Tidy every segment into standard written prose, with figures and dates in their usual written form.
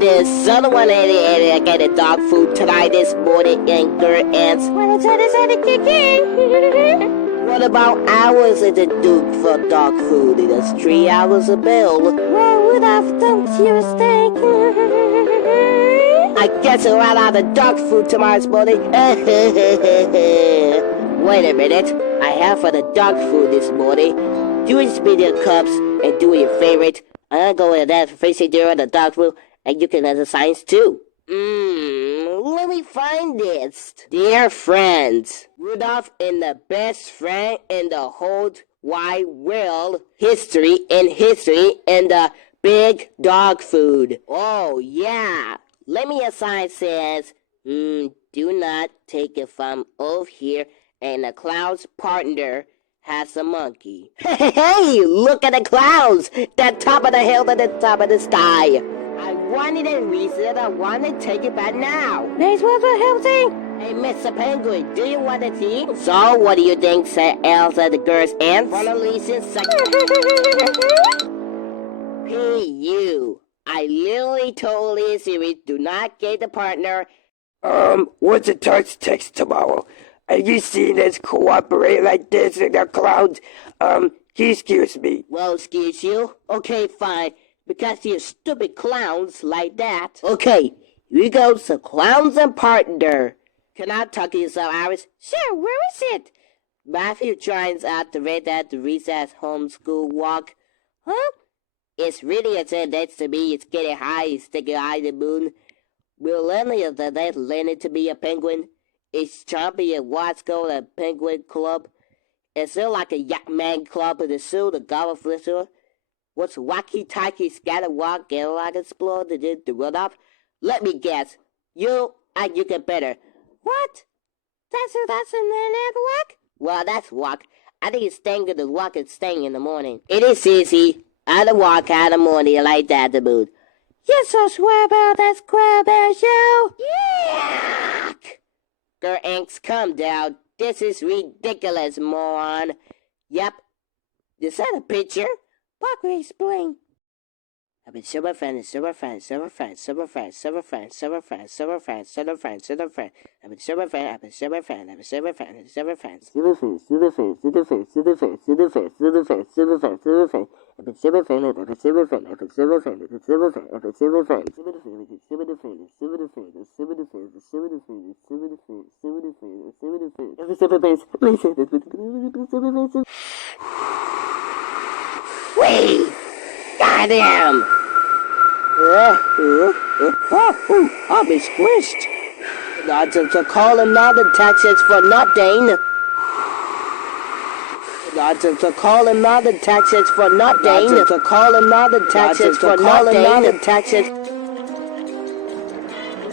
This S01E03 I get a dog food tonight this morning and girl ants. What about hours in the Duke for dog food? It is 3 hours a bill. Well, Rudolph, don't you think? I guess I'll run out of dog food tomorrow morning. Wait a minute. I have for the dog food this morning. Do it spin your cups and do your favorite. I'm going to that facing during the dog food and you can have the signs too. Let me find this. Dear friends, Rudolph is the best friend in the whole wide world. History and the big dog food. Oh yeah. Let me assign says, do not take it from over here and the cloud's partner has a monkey. Hey, look at the clouds! The top of the hill to the top of the sky. I wanted a reason. I want to take it back now. Thanks for the help thing. Hey, Mr. Penguin, do you want to tea? So, what do you think, said Elsa the girl's aunt? For the reason, P.U. I literally told Siri, do not get the partner. What's the text tomorrow? Are you seeing us cooperate like this in the clouds? Excuse me. Well, excuse you? Okay, fine. Because you stupid clowns like that. Okay, here goes the clowns and partner. Can I talk to you some hours? Sure, where is it? Matthew tries out to read that the recess homeschool walk. Huh? It's really a next to me. It's getting high. It's sticking high the moon. Will Lenny of the next learning to be a penguin? It's Chompy and Watts go to a penguin club. Is there like a yak man club in the zoo, the Gobble Flitter? What's wacky tacky scatter walk and like explore the Rudolph? Let me guess. You get better. What? That's an walk? Well, that's walk. I think it's staying in the walk and staying in the morning. It is easy. Out of walk, out of morning, like that, the mood. You're so swear about that square bear show. Yuck! Girl Inks, come down. This is ridiculous, moron. Yep. Is that a picture? Walk will explain. I've been super friends. I've been super friends. I've been super friends. Wait! Goddamn! I'll be squished. Lots of calling not the taxes for nothing. Lots of calling not the taxes for nothing. Lots of calling not the taxes for nothing. Not the taxes.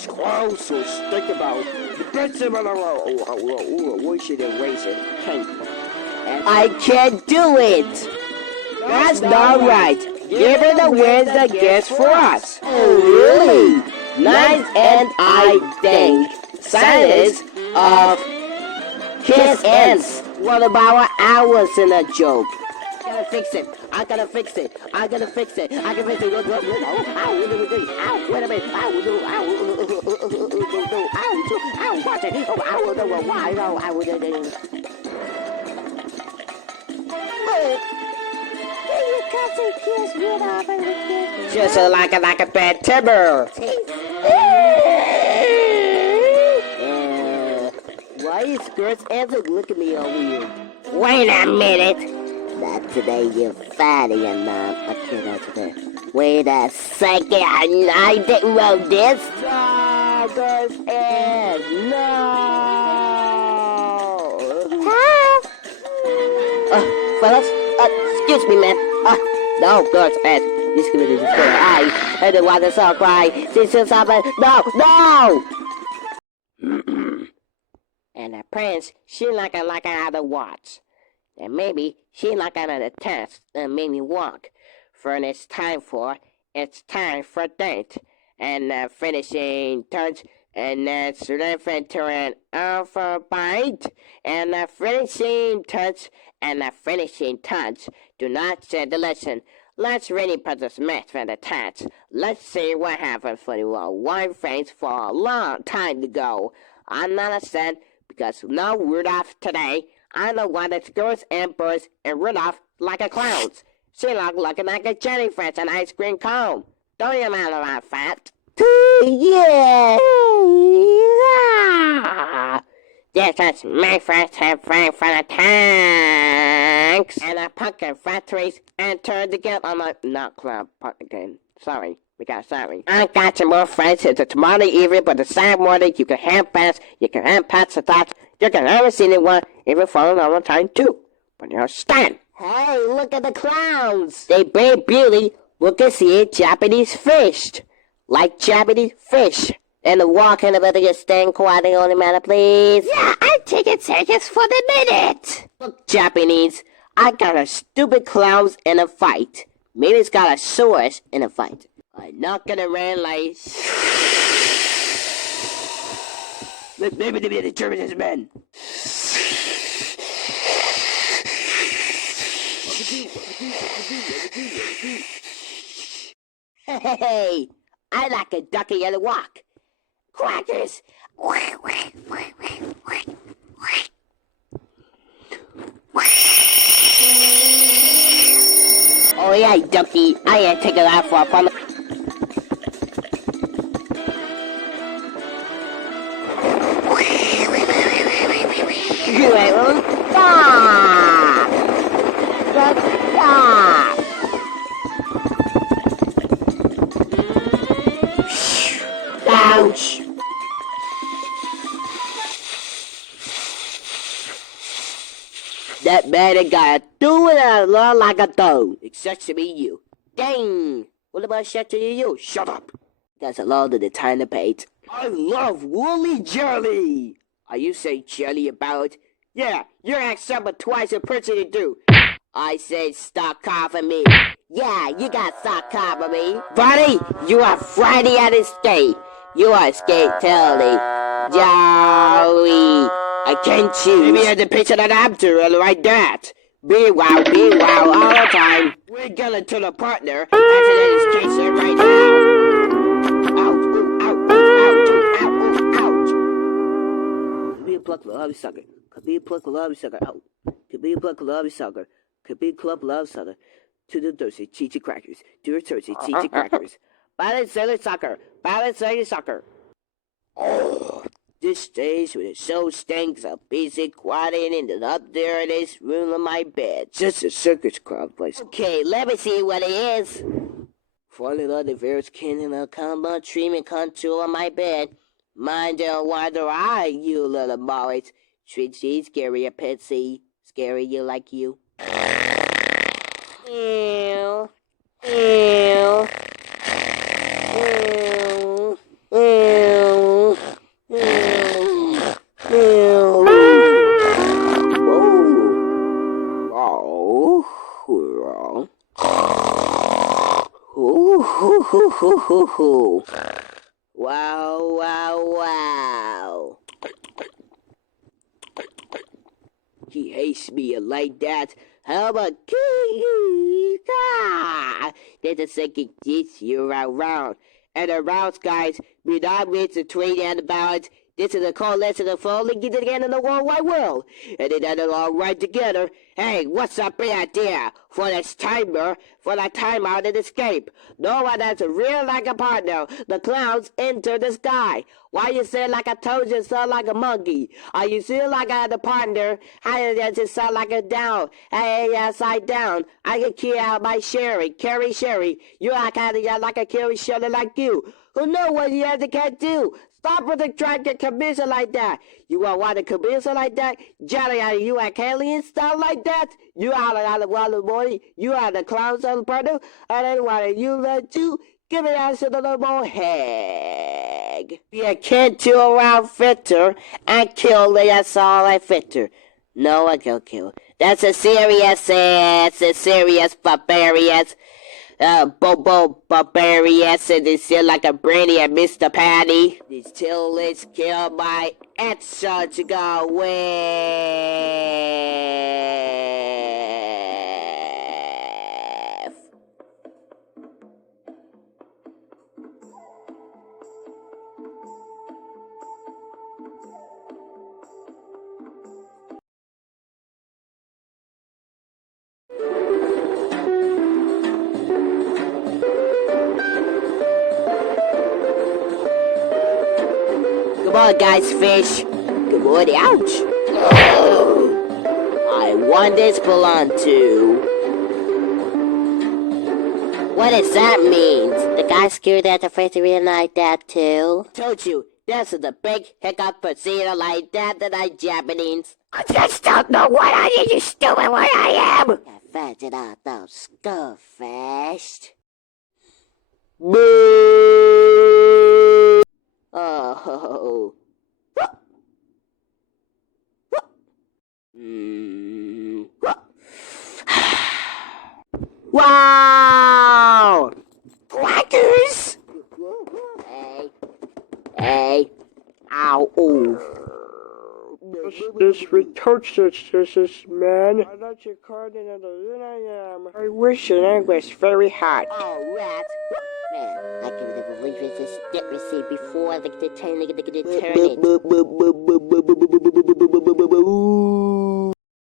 Squirrels so stick about. Get them in a row. We should erase it. I can't do it. That's not right. Give it a win the gift for us. Oh, really? Nice, and I think. Silence of kiss ends. What about hours in a joke? I gotta fix it. I gotta fix it. I gotta fix it. I can fix it. Wait a minute. Watch it. Just like a bad temper. Why is Skirt's answer look at me all weird? Wait a minute. Not today, you fatty enough. Okay, not today. Wait a second. I didn't wrote this. No, Skirt's ass. No. Fellas, excuse me, man. No, God's ass. This is gonna I don't want to stop crying. This is happening. No! And the prince, she like another watch. And maybe she like another test and made me walk. For it's time for date. And finishing touch. And that's referring to an alpha bite. And the finishing touch. And the finishing touch. Do not say the lesson. Let's really put this myth in the test. Let's see what happened for the one face for a long time ago. I'm not upset because no Rudolph today. I'm the one that screws and birds and Rudolph like a clown. She looking like a jellyfish and ice cream cone. Don't you matter about fat? Yeah. This is my first time flying for the tanks and the pumpkin factories and turned to get on my not club pumpkin. Sorry. I got some more friends. It's a tomorrow evening, but the same morning you can have pets, you can have pets and thoughts, you can have seen anyone, even for a long time too. But you understand? Hey, look at the clowns. They bring beauty. Look and see Japanese fish. Like Japanese fish. And the walking about to stand quiet on the matter, please. Yeah, I'm taking seconds for the minute. Look, Japanese, I got a stupid clowns in a fight. Maybe it's got a source in a fight. I'm not gonna run like... Maybe they be the Germans men. Hey, I like a ducky and a walk. Crackers! Oh yeah, ducky, I ain't taking that for fun. You ain't stop! Just stop! Ouch! That man got do it a lot like a dog. Except to be you. Dang! What about shut to you? Shut up! That's a lot of the tiny pate. I love woolly jelly! Are you saying jelly about? Yeah, you're acting twice a person to do. I say stop coughing me. Yeah, you got stop coughing me. Buddy, you are Friday at his day. You are skate telly. Joey. I can't choose. Maybe I had to picture that after like that. Be wow all the time. We're going to the partner. After that is Jason right now. Ouch, ooh, ouch, ouch, ouch, ouch. Could be a pluck love sucker. Could be a pluck love sucker. Out. Could be a pluck love sucker. Could be a club love sucker. To the Thursday, Chichi Crackers. To the Thursday, Chichi Crackers. Balance soccer. Balance soccer. Oh. This stage when the show stinks of busy quiet and up there in this room of my bed. Just a circus crowd place. Okay, let me see what it is. Falling on the various kin and a combo treatment contour on my bed. Mind don't wonder I, you little boys. Treat she scary a petsy. Scary you like you. Ew. Ew. Ew. Ew. Wow. He hates me like that. How about there's a second this year around. And around, guys, we not meant to tweet and about. This is a call lesson of falling into again in the World Wide World. And it had it all right together. Hey, what's up idea for this timer, for that timeout and escape? No one has a real like a partner. The clouds enter the sky. Why you say like I told you, sound like a monkey? Are you still like I had a partner? How did that just sound like a down? Hey, upside down. I can carry out my Sherry, Carrie Sherry. You like how to like a Carrie Sherry like you. Who know what you have to can't do? Stop with the track and commission like that. You want a commission like that? Johnny, are you a alien stuff like that? You out of the morning. You are the clowns on the partner. I don't want you let you. Give me that shit a little more hag. Be a kid to around fitter and kill the that's all I fitter. No, I don't kill. That's a serious barbarians. Bobo barbarians and they feel like a Brandy and Mr. Patty. These till let's kill my surgical wave. on, guys, fish. Good morning. Ouch. I want this belong to. What does that mean? The guy scared at the face really like that too. Told you, this is a big hiccup procedure like that I Japanese. I just don't know what I am, you stupid what I am! I found it out though, go fast. Boo! Oh. Wow! Quackers! Hey. Ow. Ooh. This retouches, man. I let you card in than I am. I wish an egg was very hot. Oh, rat. Man, I can never believe it's this dip receipt before the turn it.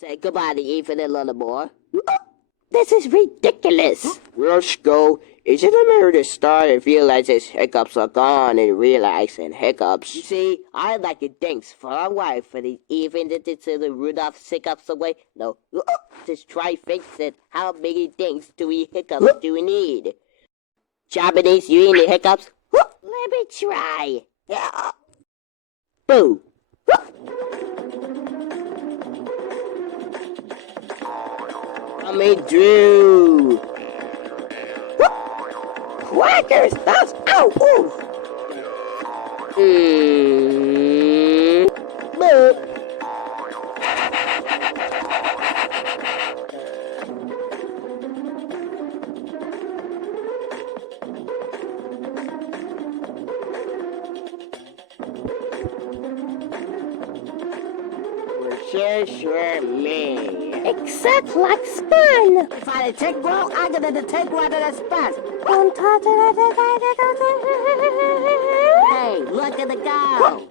Say goodbye to Ethan little boy. This is ridiculous. Let's go. Is it a matter to start and realize his hiccups are gone and realizing hiccups? You see, I like it thanks for our wife for the even to the Rudolph hiccups away. No, just try fix it. How many things do we hiccups do we need? Japanese, you need hiccups? Let me try. Boo! Coming through! Quackers! That's ow! Ooh! Boo! Sure me. Except like spun. If I take one, I'm gonna take one of the spots. On top of Hey, look at the go.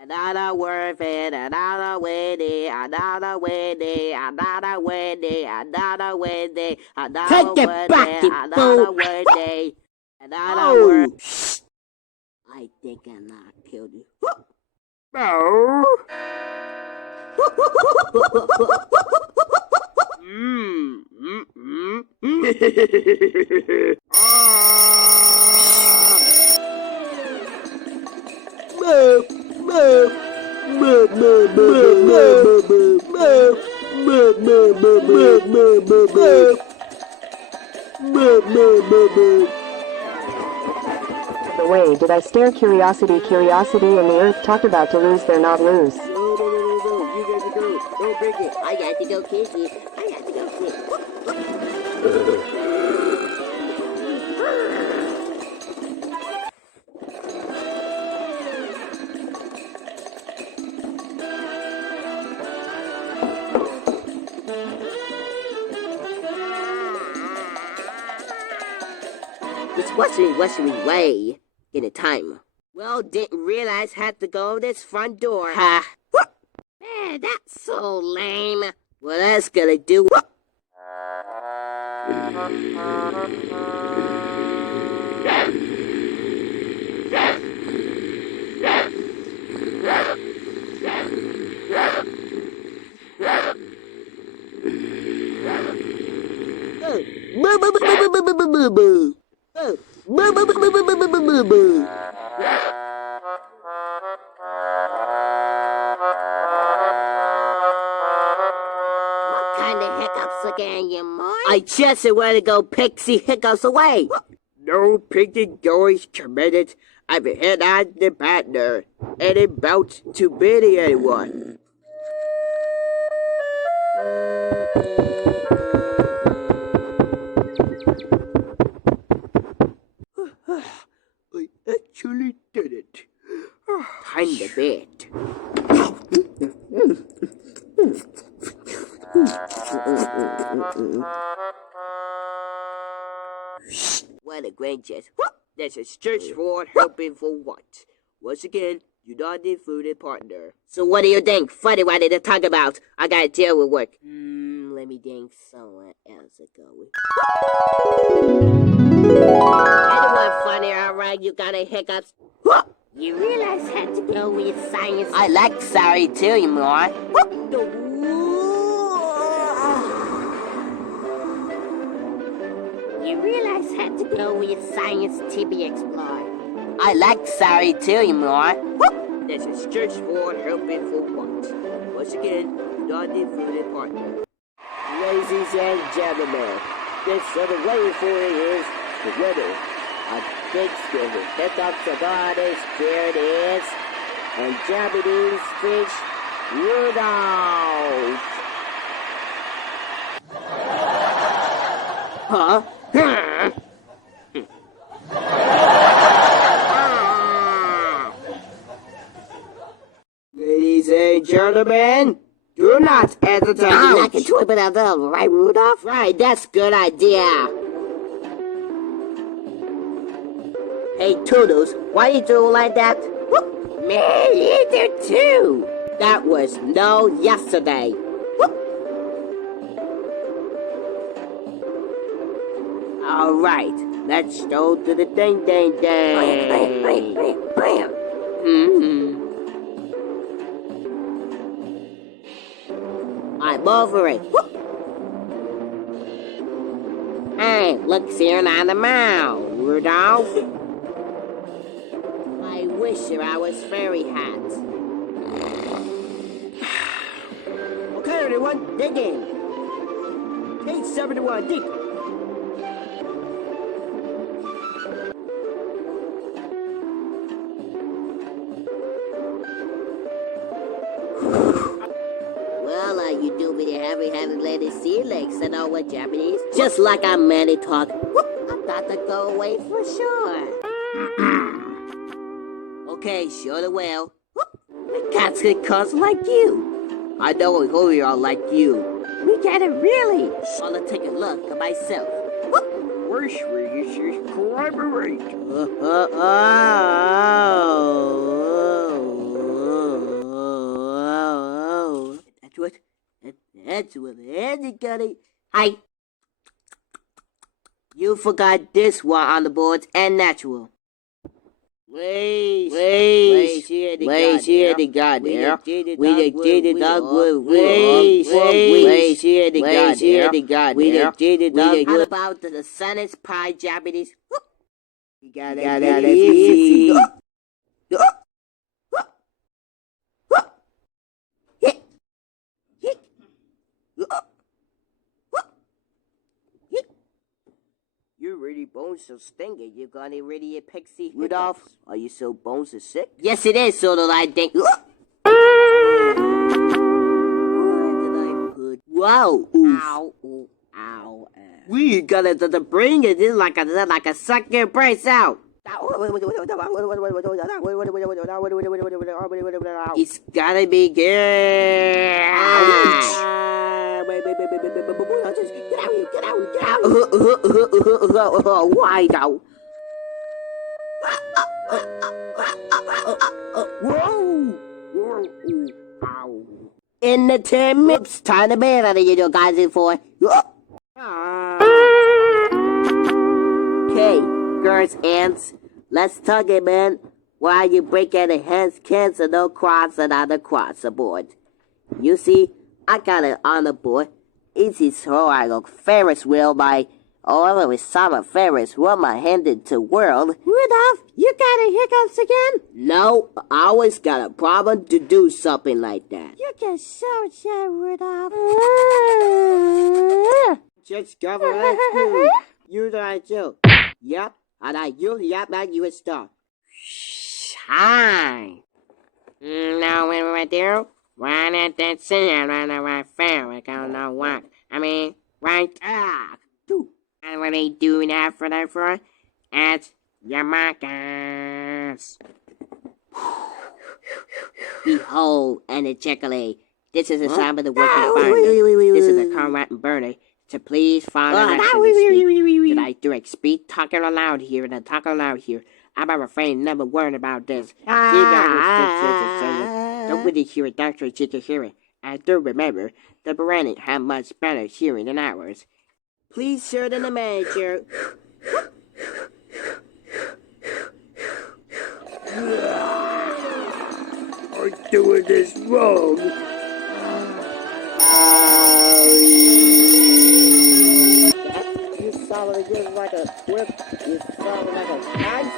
Another word, another Wendy, another Wendy, another Wendy, another Wendy, another Take it Wendy, back, you another fool. Wendy, another word. I think I not killed you. No! The way did I stare curiosity, and the earth talked about to lose, they're not lose. No, you got to go. Don't break it. I got to go kiss you. I got to go kiss. It's what's me way in a time. Well, didn't realize had to go this front door. Ha! Man, that's so lame. Well, that's gonna do. What kind of hiccups again, you moron? I just want to go pixie hiccups away. No picking doors committed. I've hit on the partner and about to bid anyone. I actually did it. Time to bed. What a great jest. There's a search for helping for what? Once again, your non-included partner. So what do you think? Funny, what did they talk about? I gotta deal with work. Let me think somewhere else to go with. Anyone funny, alright? You got any hiccups? You realize I had to go with science. I like sorry too, you more. You realize I had to go with science TV Explorer. I like sorry too, you more. This is Church for Helping for What? Once again, non-included partner. Ladies and gentlemen, this what we're waiting for is the winner of Thanksgiving. Hiccups Rudolf, here it is, and Japanese fish Rudolf. Huh? Ladies and gentlemen, do not entertain. I'm not going to it without them, right, Rudolph? Right, that's good idea. Hey, Toodles, why you do like that? Me, you do too. That was no yesterday. All right, let's go to the ding ding ding. I'm over it. Hey, look here on the mouth, Rudolph. I wish I was fairy hat. Okay, everyone, dig in. Page 71, dig. Well, you do with your heavy-handed lady sea legs and all what Japanese? Just like a manly talk. I'm about to go away for sure. Okay, show the whale. The cats get cuss like you. I know who we are like you. We got it really. I'll take a look at myself. Wish we should collaborate. That's what anybody. Hi. You forgot this one on the boards and natural. Wait, here they got there. We did the dogwood. Wait, here they got there. We did the dogwood. How about the sun's pie Japanese? You gotta get easy. You're really bones so stingy. You got any really a pixie? Rudolph, are you so bones are sick? Yes, it is, sort of like think. Where did I put? Wow! Ow! Ooh, ow! We gotta bring it in like a sucker brace out. It's gotta be good. Wait. Get out. Why now? Whoa! Ow. In the 10 minutes, time to bed out of you guys in for. Okay, girls, ants, let's talk it, man. While you break any hands, cancer, no cross, another cross aboard. You see, I got it on the board. Easy so I go Ferris wheel by with summer Ferris wheel my hand into world. Rudolph, you got a hiccups again? No, I always got a problem to do something like that. You get so sad, Rudolph. Just cover it. You that too. Yep, and I you yep and you a star. Hi. Now when we're there, right at that scene, right at my fair, we don't know what. I mean, right and what they doing after that for? At your markers. Behold, and the chocolate. This is a sign of the working finder. This is a comrade and burner. To please find an action this week. Did I direct speed talking aloud here and talking aloud here? I'm afraid never worried about this. Don't really hear it, Doctor. You can hear it. I do remember the Baranin had much better hearing than ours. Please, sir, to the manager. I'm doing this wrong. You sounded again like a whip. You sounded like a knife.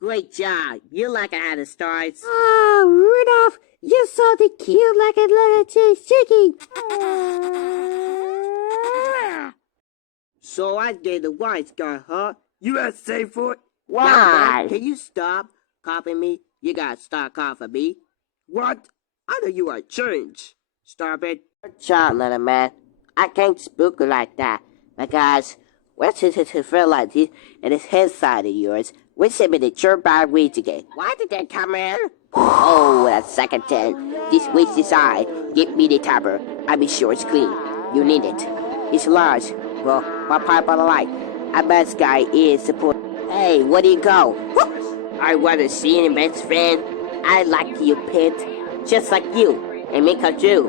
Great job. You like I had the stars. Oh, Rudolph, you sounded cute like a little chicken. So I did the wise guy, huh? You are safe for it? Why? Can you stop coughing me? You gotta stop coughing me. What? I know you are changed. Stop it. Good job, little man. I can't spook you like that. Because what's his feel like this and his head side of yours? We should be the chirp by weeds again. Why did they come in? Oh, a second ten. This week's eye. Give me the topper. I'll be sure it's clean. You need it. It's large. Well, what part of the light? I bet this guy is support. Hey, where do you go? I want to see your best friend. I like you, Pit. Just like you. And me come true.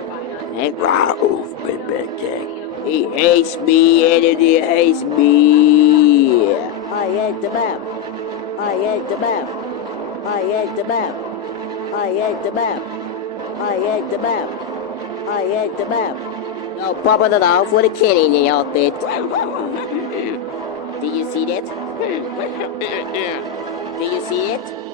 Hey, Rudolf Pesky. he hates me and he hates me. I hate the map. I hate the map. I hate the map. I hate the map. I hate the map. I hate the map. No problem at all for the kid in the outfit. Do you see that? Do you see it?